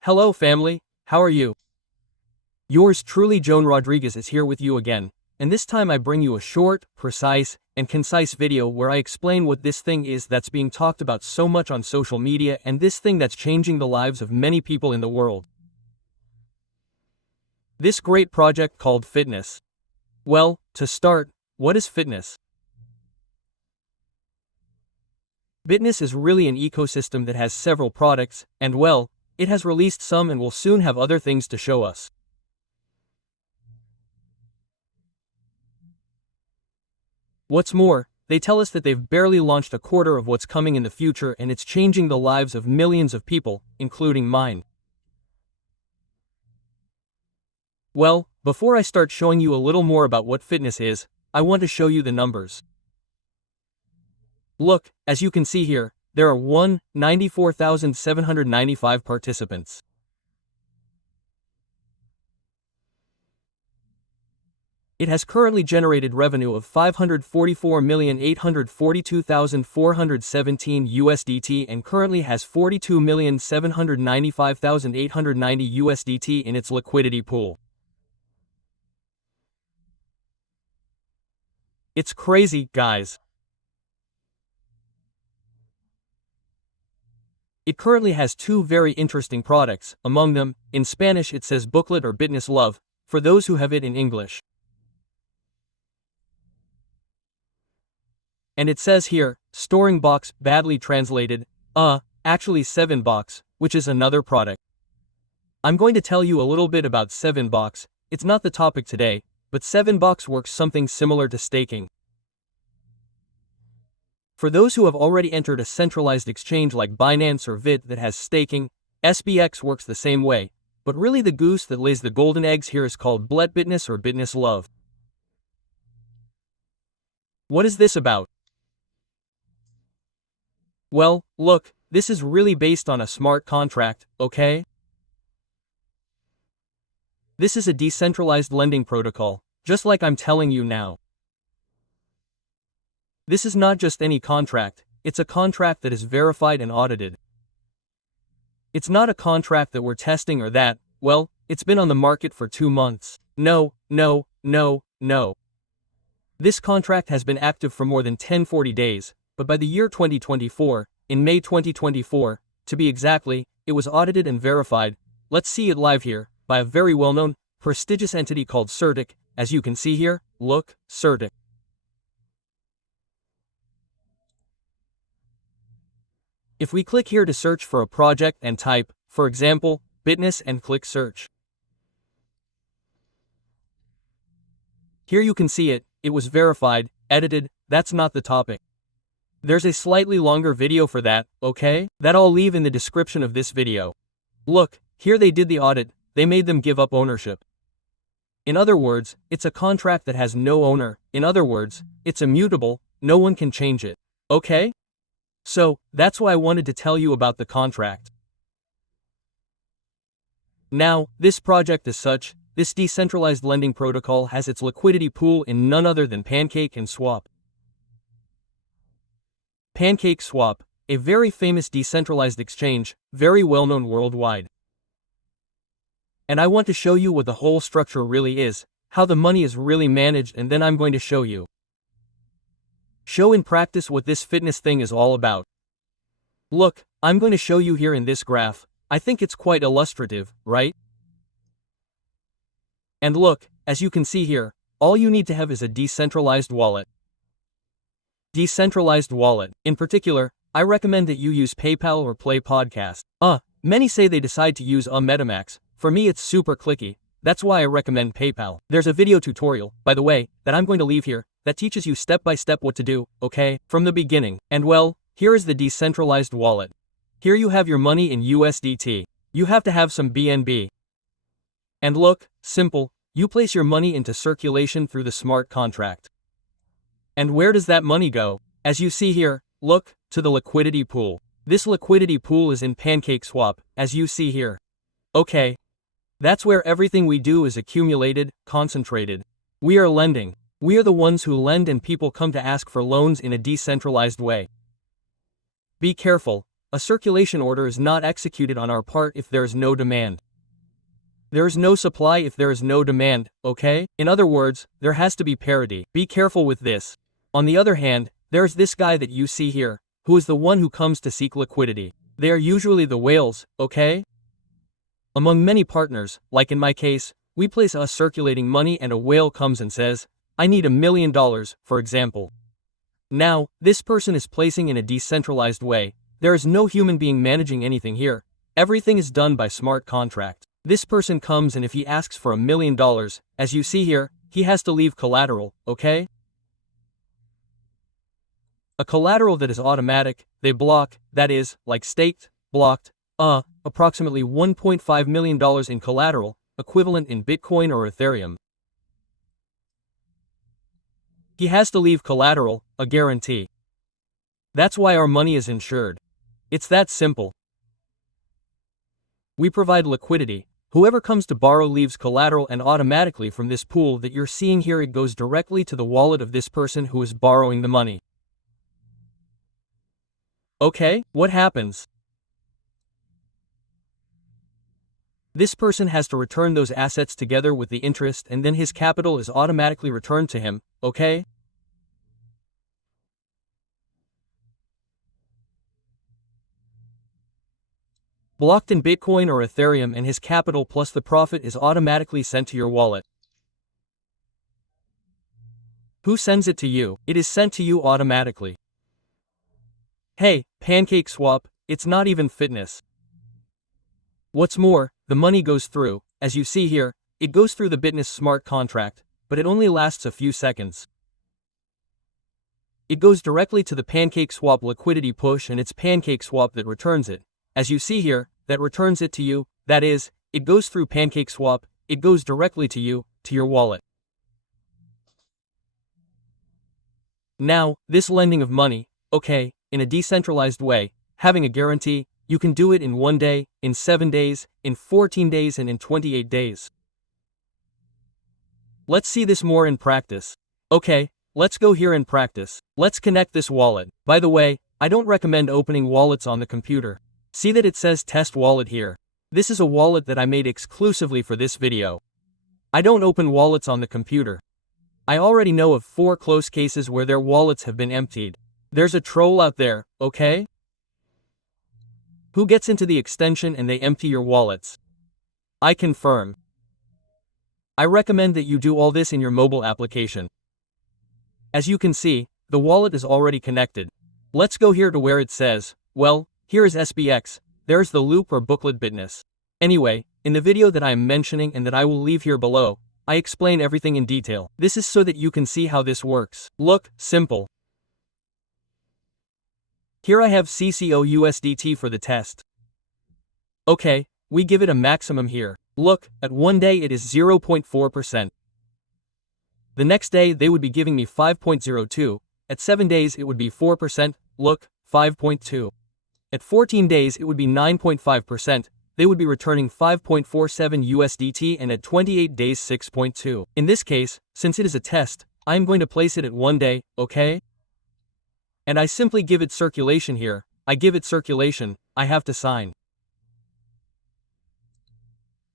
Hello family, how are you? Yours truly Jhoan Rodríguez is here with you again, and this time I bring you a short, precise, and concise video where I explain what this thing is that's being talked about so much on social media and this thing that's changing the lives of many people in the world. This great project called fitness. Well, to start, what is fitness? BitNest is really an ecosystem that has several products, and well, it has released some and will soon have other things to show us. What's more, they tell us that they've barely launched a quarter of what's coming in the future and it's changing the lives of millions of people, including mine. Well, before I start showing you a little more about what fitness is, I want to show you the numbers. Look, as you can see here, there are 94,795 participants. It has currently generated revenue of $544,842,417 USDT and currently has $42,795,890 USDT in its liquidity pool. It's crazy, guys. It currently has two very interesting products, among them, in Spanish it says booklet or BitNest Love, for those who have it in English. And it says here, storing box, badly translated, actually 7box, which is another product. I'm going to tell you a little bit about 7box, it's not the topic today, but 7box works something similar to staking. For those who have already entered a centralized exchange like Binance or VIT that has staking, SBX works the same way, but really the goose that lays the golden eggs here is called BitNest or BitNest Love. What is this about? Well, look, this is really based on a smart contract, okay? This is a decentralized lending protocol, just like I'm telling you now. This is not just any contract, it's a contract that is verified and audited. It's not a contract that we're testing or that, well, it's been on the market for 2 months. No. This contract has been active for more than 1040 days, but by the year 2024, in May 2024, to be exactly, it was audited and verified, let's see it live here, by a very well-known, prestigious entity called CERTIK, as you can see here, look, CERTIK. If we click here to search for a project and type, for example, BitNest and click search. Here you can see it was verified, edited, that's not the topic. There's a slightly longer video for that, okay? That I'll leave in the description of this video. Look, here they did the audit, they made them give up ownership. In other words, it's a contract that has no owner, in other words, it's immutable, no one can change it, okay? So, that's why I wanted to tell you about the contract. Now, this project as such, this decentralized lending protocol has its liquidity pool in none other than Pancake and Swap. Pancake Swap, a very famous decentralized exchange, very well known worldwide. And I want to show you what the whole structure really is, how the money is really managed, and then I'm going to show you. Show in practice what this fitness thing is all about. Look, I'm going to show you here in this graph, I think it's quite illustrative, right? And look, as you can see here, all you need to have is a decentralized wallet. Decentralized wallet. In particular, I recommend that you use PayPal or Play Podcast. Many say they decide to use MetaMask, for me it's super clicky, that's why I recommend PayPal. There's a video tutorial, by the way, that I'm going to leave here, that teaches you step by step what to do, okay, from the beginning. And well, here is the decentralized wallet. Here you have your money in USDT. You have to have some BNB. And look, simple, you place your money into circulation through the smart contract. And where does that money go? As you see here, look, to the liquidity pool. This liquidity pool is in Pancake Swap, as you see here. Okay. That's where everything we do is accumulated, concentrated. We are lending. We are the ones who lend and people come to ask for loans in a decentralized way. Be careful, A circulation order is not executed on our part if there is no demand. There is no supply if there is no demand, okay? In other words, there has to be parity. Be careful with this. On the other hand, there is this guy that you see here, who is the one who comes to seek liquidity. They are usually the whales, okay? Among many partners, like in my case, we place us circulating money and a whale comes and says, I need $1 million, for example. Now, this person is placing in a decentralized way. There is no human being managing anything here. Everything is done by smart contract. This person comes and if he asks for $1 million, as you see here, he has to leave collateral, okay? A collateral that is automatic, they block, that is, like staked, blocked, approximately $1.5 million in collateral, equivalent in Bitcoin or Ethereum. He has to leave collateral, a guarantee. That's why our money is insured. It's that simple. We provide liquidity. Whoever comes to borrow leaves collateral and automatically from this pool that you're seeing here it goes directly to the wallet of this person who is borrowing the money. Okay, what happens? This person has to return those assets together with the interest and then his capital is automatically returned to him, okay? Blocked in Bitcoin or Ethereum and his capital plus the profit is automatically sent to your wallet. Who sends it to you? It is sent to you automatically. Hey, pancake swap, it's not even fitness. What's more, the money goes through, as you see here, it goes through the BitNest smart contract, but it only lasts a few seconds. It goes directly to the pancake swap liquidity push and it's pancake swap that returns it. As you see here, that returns it to you, that is, it goes through pancake swap, it goes directly to you, to your wallet. Now, this lending of money, okay, in a decentralized way, having a guarantee, you can do it in 1 day, in 7 days, in 14 days and in 28 days. Let's see this more in practice. Okay, let's go here in practice. Let's connect this wallet. By the way, I don't recommend opening wallets on the computer. See that it says test wallet here. This is a wallet that I made exclusively for this video. I don't open wallets on the computer. I already know of 4 close cases where their wallets have been emptied. There's a troll out there, okay? Who gets into the extension and they empty your wallets. I confirm. I recommend that you do all this in your mobile application. As you can see, the wallet is already connected. Let's go here to where it says, well, here is SBX, there's the loop or booklet BitNest. Anyway, in the video that I am mentioning and that I will leave here below, I explain everything in detail. This is so that you can see how this works. Look, simple. Here I have CCO/USDT for the test. Okay, we give it a maximum here. Look, at 1 day it is 0.4%. The next day they would be giving me 5.02, at 7 days it would be 4%, look, 5.2. At 14 days it would be 9.5%, they would be returning 5.47 USDT and at 28 days 6.2. In this case, since it is a test, I am going to place it at 1 day, okay? And I simply give it circulation here, I give it circulation, I have to sign.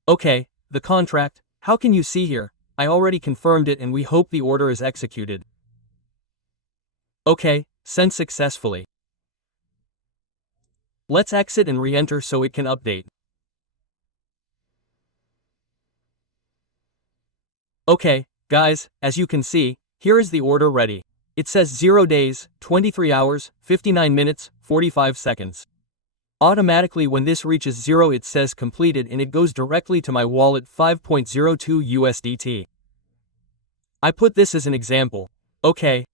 Okay, the contract, how can you see here? I already confirmed it and we hope the order is executed. Okay, sent successfully. Let's exit and re-enter so it can update. Okay, guys, as you can see, here is the order ready. It says 0 days, 23 hours, 59 minutes, 45 seconds. Automatically when this reaches 0 it says completed and it goes directly to my wallet 5.02 USDT. I put this as an example. Okay.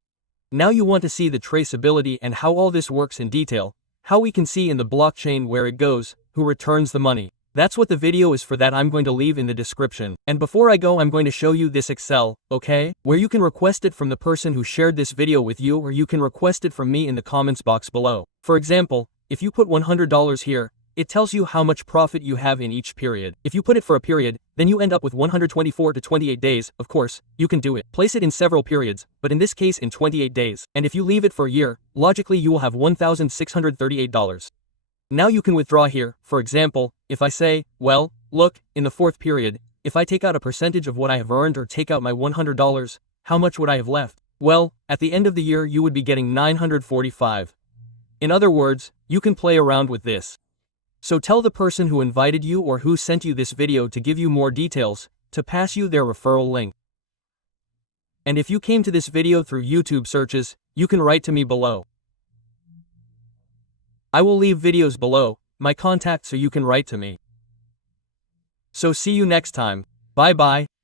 Now you want to see the traceability and how all this works in detail, how we can see in the blockchain where it goes, who returns the money. That's what the video is for that I'm going to leave in the description. And before I go I'm going to show you this Excel, okay? Where you can request it from the person who shared this video with you or you can request it from me in the comments box below. For example, if you put $100 here, it tells you how much profit you have in each period. If you put it for a period, then you end up with 124 to 28 days, of course, you can do it. Place it in several periods, but in this case in 28 days. And if you leave it for a year, logically you will have $1,638. Now you can withdraw here. For example, if I say, well, look, in the fourth period, if I take out a percentage of what I have earned or take out my $100, how much would I have left? Well, at the end of the year you would be getting $945. In other words, you can play around with this. So tell the person who invited you or who sent you this video to give you more details, to pass you their referral link. And if you came to this video through YouTube searches, you can write to me below. I will leave videos below, my contact, so you can write to me. So see you next time. Bye bye.